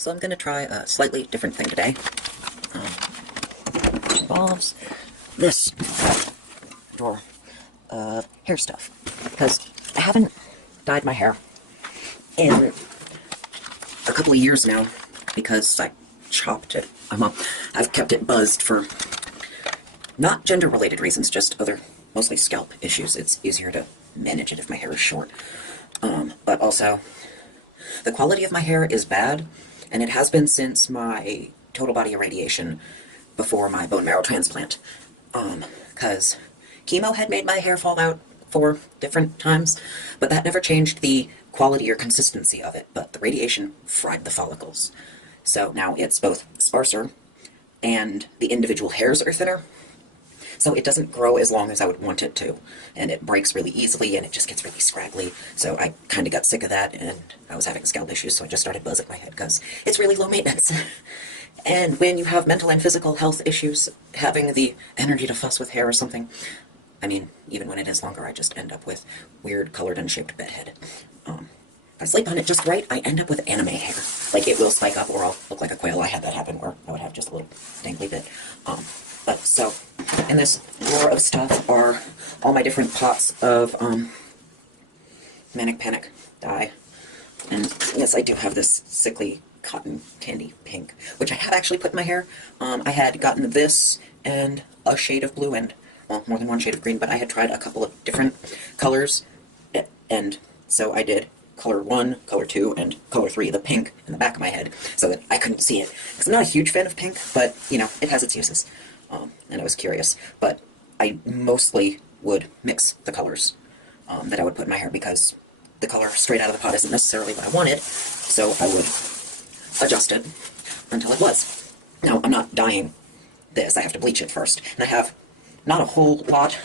So I'm going to try a slightly different thing today. Which involves this drawer of hair stuff. Because I haven't dyed my hair in a couple of years now because I chopped it. I've kept it buzzed for not gender-related reasons, just other, mostly scalp issues. It's easier to manage it if my hair is short. But also, the quality of my hair is bad, and it has been since my total body irradiation before my bone marrow transplant. Because chemo had made my hair fall out 4 different times, but that never changed the quality or consistency of it, but the radiation fried the follicles. So now it's both sparser, and the individual hairs are thinner, so it doesn't grow as long as I would want it to, and it breaks really easily, and it just gets really scraggly. So I kind of got sick of that, and I was having scalp issues, so I just started buzzing my head, because it's really low maintenance. And when you have mental and physical health issues, having the energy to fuss with hair or something, I mean, even when it is longer, I just end up with weird colored and shaped bedhead. If I sleep on it just right, I end up with anime hair. Like, it will spike up, or I'll look like a quail. I had that happen where I would have just a little dangly bit. But so, in this drawer of stuff are all my different pots of Manic Panic dye. And yes, I do have this sickly cotton candy pink, which I have actually put in my hair. I had gotten this and a shade of blue and, well, more than one shade of green, but I had tried a couple of different colors, and so I did color 1, color 2, and color 3, the pink, in the back of my head, so that I couldn't see it. Because I'm not a huge fan of pink, but, you know, it has its uses. And I was curious. But I mostly would mix the colors that I would put in my hair, because the color straight out of the pot isn't necessarily what I wanted, so I would adjust it until it was. Now, I'm not dyeing this. I have to bleach it first. And I have not a whole lot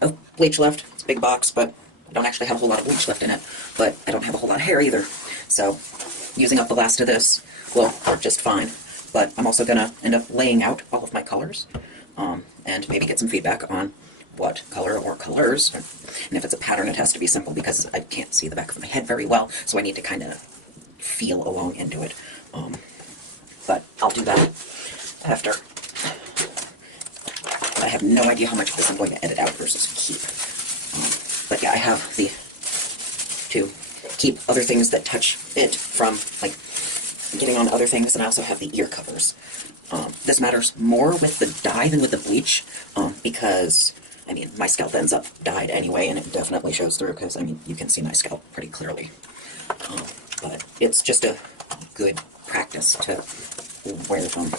of bleach left. It's a big box, but I don't actually have a whole lot of bleach left in it, but I don't have a whole lot of hair either. So using up the last of this will work just fine. But I'm also going to end up laying out all of my colors, and maybe get some feedback on what color or colors. And if it's a pattern, it has to be simple, because I can't see the back of my head very well, so I need to kind of feel along into it. But I'll do that after. I have no idea how much of this I'm going to edit out versus keep. But yeah, I have to keep other things that touch it from, like, getting on other things, and I also have the ear covers. This matters more with the dye than with the bleach, because, I mean, my scalp ends up dyed anyway, and it definitely shows through, because, I mean, you can see my scalp pretty clearly. But it's just a good practice to wear them.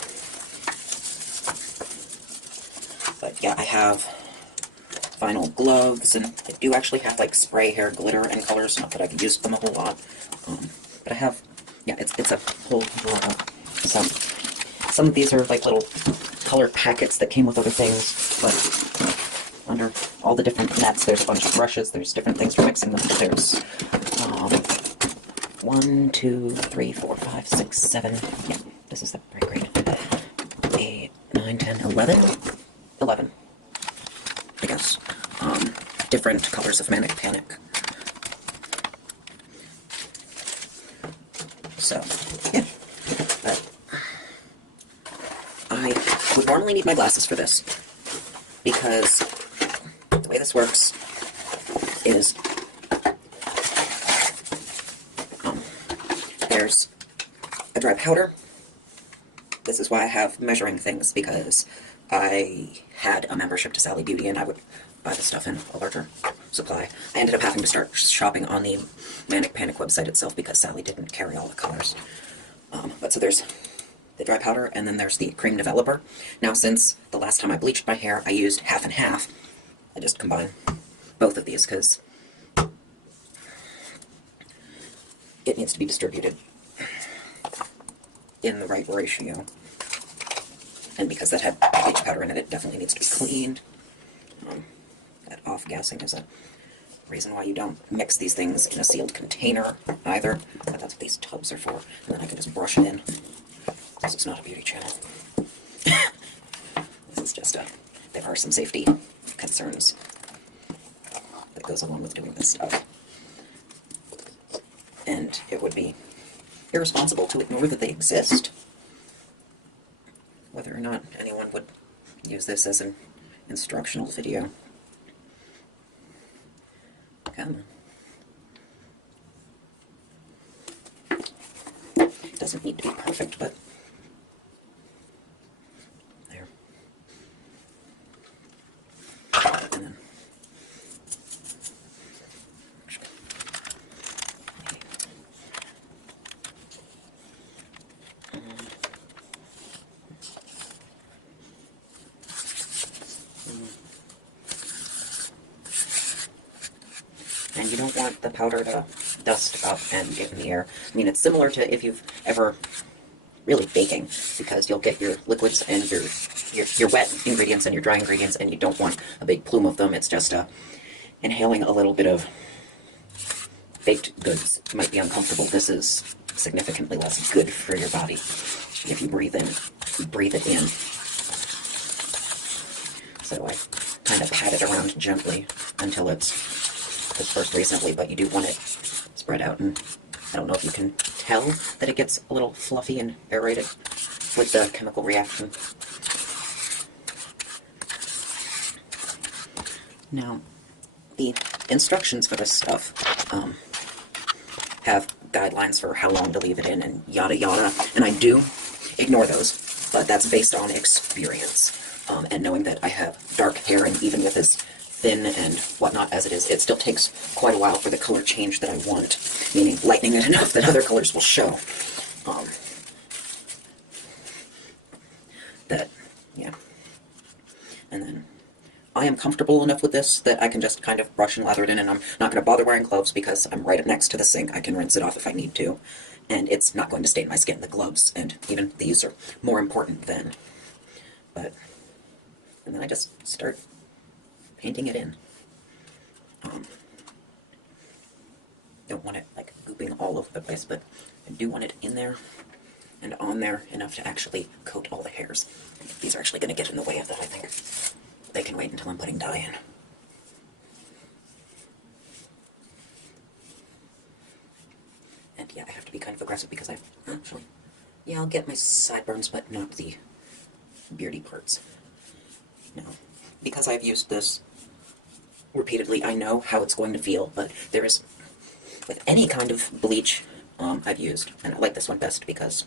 But yeah, I have vinyl gloves, and I do actually have, like, spray hair glitter and colors, not that I could use them a whole lot. But I have, yeah, it's a whole drawer of some. Some of these are like little color packets that came with other things, but under all the different nets, there's a bunch of brushes, there's different things for mixing them. There's 1, 2, 3, 4, 5, 6, 7, yeah, this is the right grade, 8, 9, 10, 11, I guess, different colors of Manic Panic. So, yeah, but I would normally need my glasses for this, because the way this works is there's a dry powder. This is why I have measuring things, because I had a membership to Sally Beauty, and I would buy the stuff in a larger supply. I ended up having to start shopping on the Manic Panic website itself, because Sally didn't carry all the colors. But so there's the dry powder, and then there's the cream developer. Now, since the last time I bleached my hair, I used half and half. I just combine both of these, because it needs to be distributed in the right ratio. And because that had bleach powder in it, it definitely needs to be cleaned. That off-gassing is a reason why you don't mix these things in a sealed container either, but that's what these tubs are for. And then I can just brush it in. This is not a beauty channel. This is just there are some safety concerns that goes along with doing this stuff. And it would be irresponsible to ignore that they exist. Whether or not anyone would use this as an instructional video. Come on. It doesn't need to be perfect, but there. And then and you don't want the powder to dust up and get in the air. I mean, it's similar to if you've ever really baking, because you'll get your liquids and your wet ingredients and your dry ingredients, and you don't want a big plume of them. It's just inhaling a little bit of baked goods might be uncomfortable. This is significantly less good for your body if you breathe it in. So I kind of pat it around gently until it's dispersed recently, but you do want it spread out, and I don't know if you can tell that it gets a little fluffy and aerated with the chemical reaction. Now, the instructions for this stuff have guidelines for how long to leave it in and yada yada, and I do ignore those, but that's based on experience and knowing that I have dark hair, and even with as thin and whatnot as it is, it still takes quite a while for the color change that I want, meaning lightening it enough that other colors will show. Yeah. And then I am comfortable enough with this that I can just kind of brush and lather it in, and I'm not going to bother wearing gloves because I'm right up next to the sink. I can rinse it off if I need to, and it's not going to stain my skin. The gloves and even these are more important then. And then I just start painting it in. Don't want it like gooping all over the place, but I do want it in there and on there enough to actually coat all the hairs. These are actually going to get in the way of that, I think. They can wait until I'm putting dye in. And yeah, I have to be kind of aggressive because I'll get my sideburns, but not the beardy parts. Now, because I've used this repeatedly, I know how it's going to feel, but there is, with any kind of bleach I've used, and I like this one best because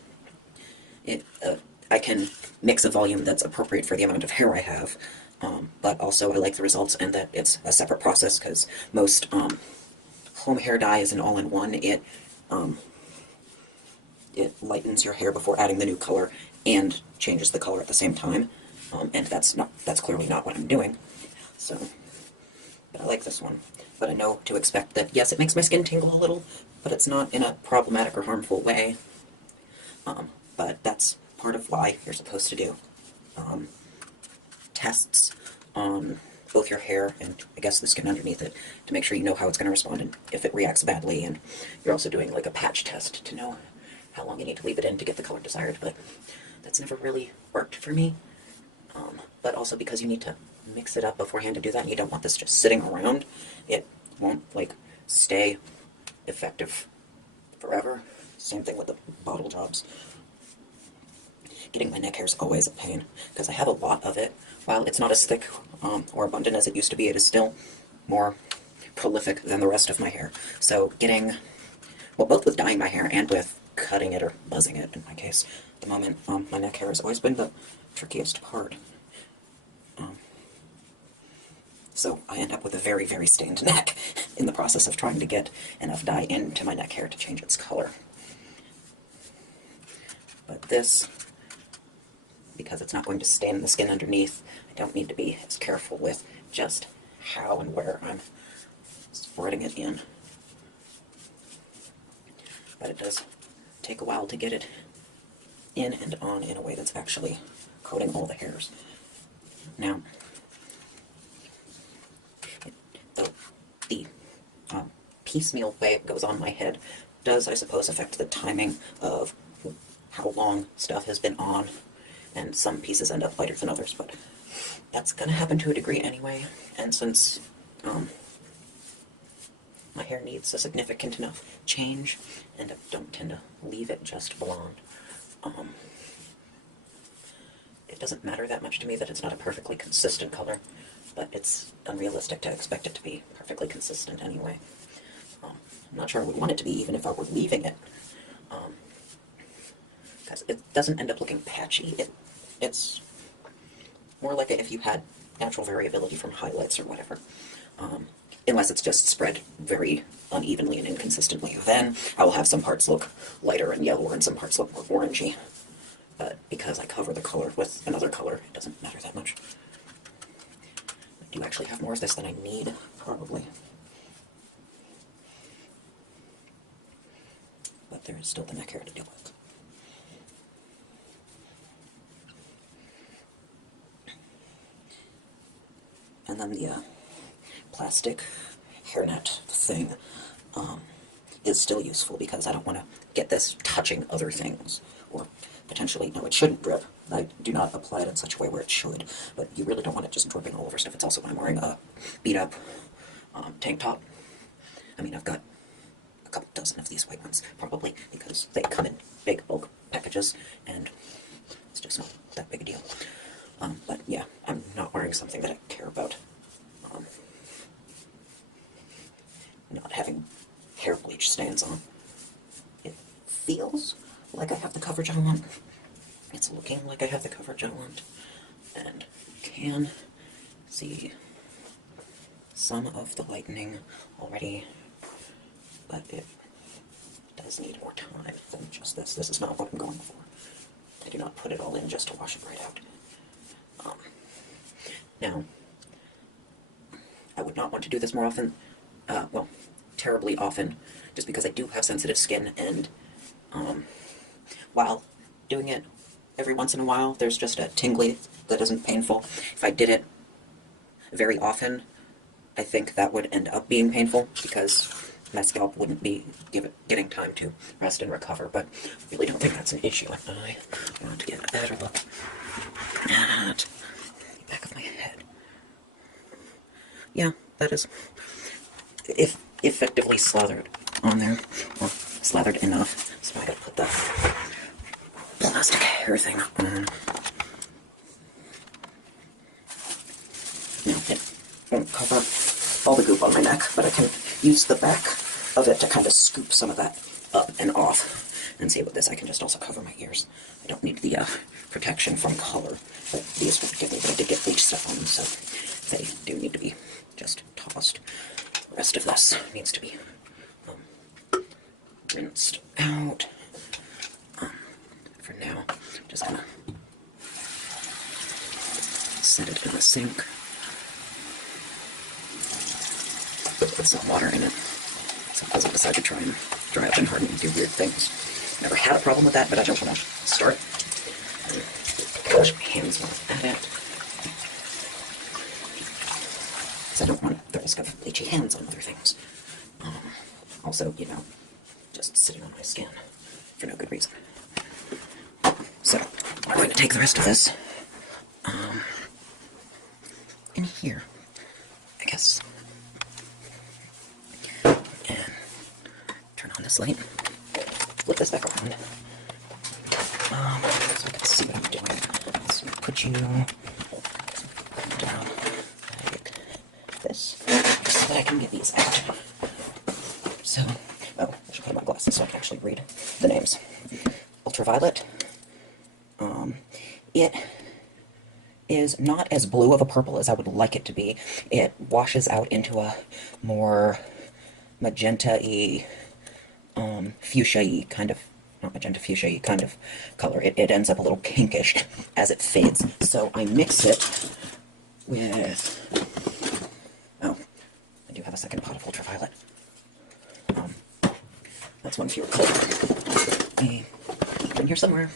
I can mix a volume that's appropriate for the amount of hair I have, but also I like the results and that it's a separate process, because most home hair dye is an all-in-one. It lightens your hair before adding the new color and changes the color at the same time, and that's clearly not what I'm doing. So, but I like this one. But I know to expect that, yes, it makes my skin tingle a little, but it's not in a problematic or harmful way. But that's part of why you're supposed to do tests on both your hair and, I guess, the skin underneath it, to make sure you know how it's going to respond and if it reacts badly. And you're also doing like a patch test to know how long you need to leave it in to get the color desired, but that's never really worked for me. But also because you need to mix it up beforehand to do that, and you don't want this just sitting around. It won't, like, stay effective forever. Same thing with the bottle jobs. Getting my neck hair is always a pain, because I have a lot of it. While it's not as thick or abundant as it used to be, it is still more prolific than the rest of my hair. So getting, well, both with dyeing my hair and with cutting it or buzzing it, in my case, at the moment, my neck hair has always been the trickiest part. So I end up with a very, very stained neck in the process of trying to get enough dye into my neck hair to change its color. But this, because it's not going to stain the skin underneath, I don't need to be as careful with just how and where I'm spreading it in. But it does take a while to get it in and on in a way that's actually coating all the hairs. Now, the piecemeal way it goes on my head does, I suppose, affect the timing of how long stuff has been on, and some pieces end up lighter than others, but that's going to happen to a degree anyway. And since my hair needs a significant enough change, and I don't tend to leave it just blonde. It doesn't matter that much to me that it's not a perfectly consistent color, but it's unrealistic to expect it to be perfectly consistent anyway. I'm not sure I would want it to be even if I were leaving it, because it doesn't end up looking patchy. It's more like if you had natural variability from highlights or whatever. Unless it's just spread very unevenly and inconsistently. Then I will have some parts look lighter and yellower and some parts look more orangey. But because I cover the color with another color, it doesn't matter that much. I do actually have more of this than I need, probably. But there is still the neck hair to deal with. And then the plastic hairnet thing is still useful because I don't want to get this touching other things, or potentially, no, it shouldn't drip. I do not apply it in such a way where it should, but you really don't want it just dripping all over stuff. It's also when I'm wearing a beat-up tank top. I mean, I've got a couple dozen of these white ones, probably because they come in big bulk packages, and it's just not that big a deal. But yeah, I'm not wearing something that I care about. Not having hair bleach stains on. It feels like I have the coverage I want. It's looking like I have the coverage I want. And can see some of the lightening already, but it does need more time than just this. This is not what I'm going for. I do not put it all in just to wash it right out. Now, I would not want to do this more often. Well, terribly often, just because I do have sensitive skin, and while doing it every once in a while, there's just a tingly that isn't painful. If I did it very often, I think that would end up being painful, because my scalp wouldn't be getting time to rest and recover, but I really don't think that's an issue. I want to get a better look at the back of my head. Yeah, that is effectively slathered on there, or slathered enough, so I gotta put the plastic hair thing on. Now, it won't cover all the goop on my neck, but I can use the back of it to kind of scoop some of that up and off. And see, with this I can just also cover my ears. I don't need the protection from color, but these won't give me, but I did get bleach stuff on them, so they do need to be just tossed. The rest of this needs to be rinsed out. For now, just gonna set it in the sink. Put some water in it, so it doesn't decide to try and dry up and harden and do weird things. Never had a problem with that, but I don't want to start. Wash my hands while I'm at it, because I don't want the risk of bleachy hands on other things. Also, you know, just sitting on my skin for no good reason. So, I'm going to take the rest of this in here, I guess, and turn on this light, flip this back around, so I can see what I'm doing. So put you down like this, so that I can get these out. So, oh, I should put on my glasses so I can actually read the names. Ultraviolet. It is not as blue of a purple as I would like it to be. It washes out into a more magenta-y, fuchsia-y kind of, not magenta, fuchsia-y kind of color. It ends up a little pinkish as it fades. So I mix it with, oh, I do have a second pot of ultraviolet. That's one fewer color. In here somewhere.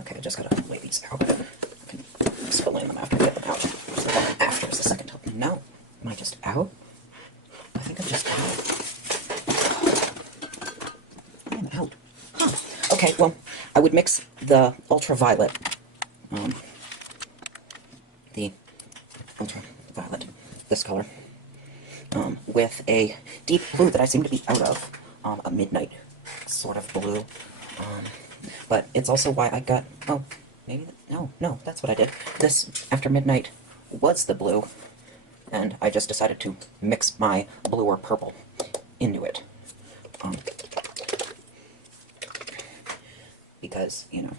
Okay, I just gotta lay these out. I can exfoliate them after I get them out. After is the second time. No. Am I just out? I think I'm just out. I am out. Huh. Okay, well, I would mix the ultraviolet the ultraviolet, this color, with a deep blue that I seem to be out of, a midnight sort of blue. But it's also why I got, oh, maybe, no, that's what I did. This, after midnight, was the blue, and I just decided to mix my blue or purple into it. Because, you know,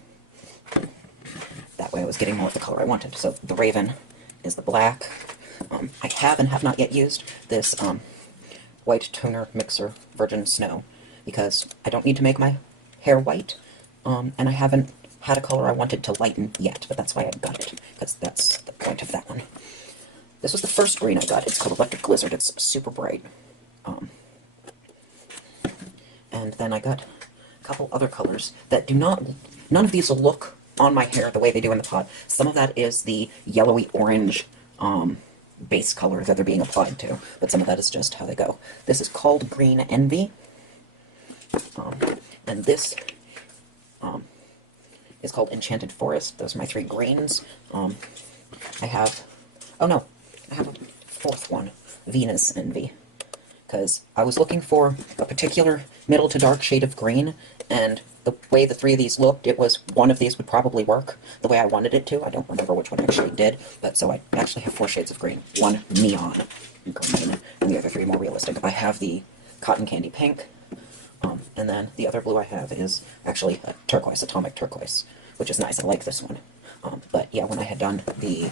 that way I was getting more of the color I wanted. So the Raven is the black. I have and have not yet used this white toner mixer Virgin Snow, because I don't need to make my hair white, and I haven't had a color I wanted to lighten yet, but that's why I got it, because that's the point of that one. This was the first green I got. It's called Electric Blizzard. It's super bright. And then I got a couple other colors that do not, none of these will look on my hair the way they do in the pot. Some of that is the yellowy orange base color that they're being applied to, but some of that is just how they go. This is called Green Envy, and this is called Enchanted Forest. Those are my three greens. I have, oh no, I have a fourth one, Venus Envy, because I was looking for a particular middle to dark shade of green, and the way the three of these looked, it was one of these would probably work the way I wanted it to. I don't remember which one actually did, but so I actually have 4 shades of green. One neon green, and the other 3 more realistic. I have the Cotton Candy Pink, and then the other blue I have is actually a turquoise, atomic turquoise, which is nice. I like this one. But yeah, when I had done the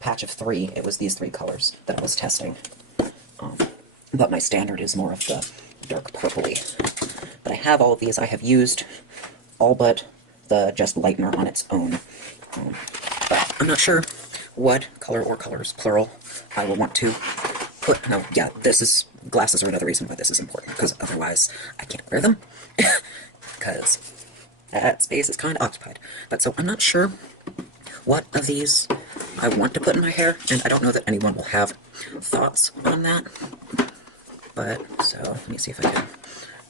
patch of 3, it was these 3 colors that I was testing. But my standard is more of the dark purpley. But I have all of these. I have used all but the just lightener on its own. But I'm not sure what color or colors, plural, I will want to put. No, yeah, this is, glasses are another reason why this is important, because otherwise I can't wear them, because that space is kind of occupied. But so I'm not sure what of these I want to put in my hair, and I don't know that anyone will have thoughts on that. But, so, let me see if I can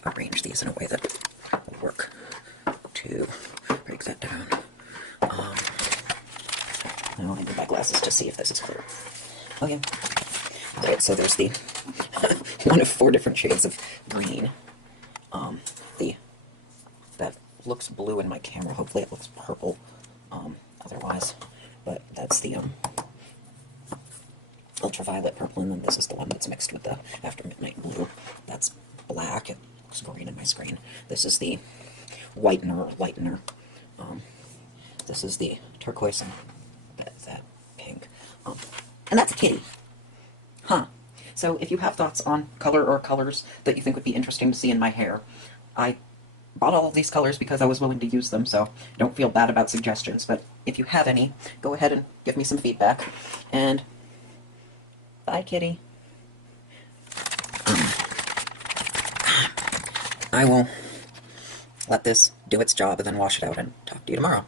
arrange these in a way that will work to break that down. Now I need my glasses to see if this is clear. Oh yeah. Right, so there's the one of 4 different shades of green. That looks blue in my camera. Hopefully it looks purple otherwise. But that's the ultraviolet purple, and then this is the one that's mixed with the after midnight blue. That's black. It looks green in my screen. This is the whitener or lightener. This is the turquoise and that pink. And that's a kitty. Huh. So if you have thoughts on color or colors that you think would be interesting to see in my hair, I bought all of these colors because I was willing to use them, so don't feel bad about suggestions. But if you have any, go ahead and give me some feedback. And bye, kitty. I will let this do its job and then wash it out and talk to you tomorrow.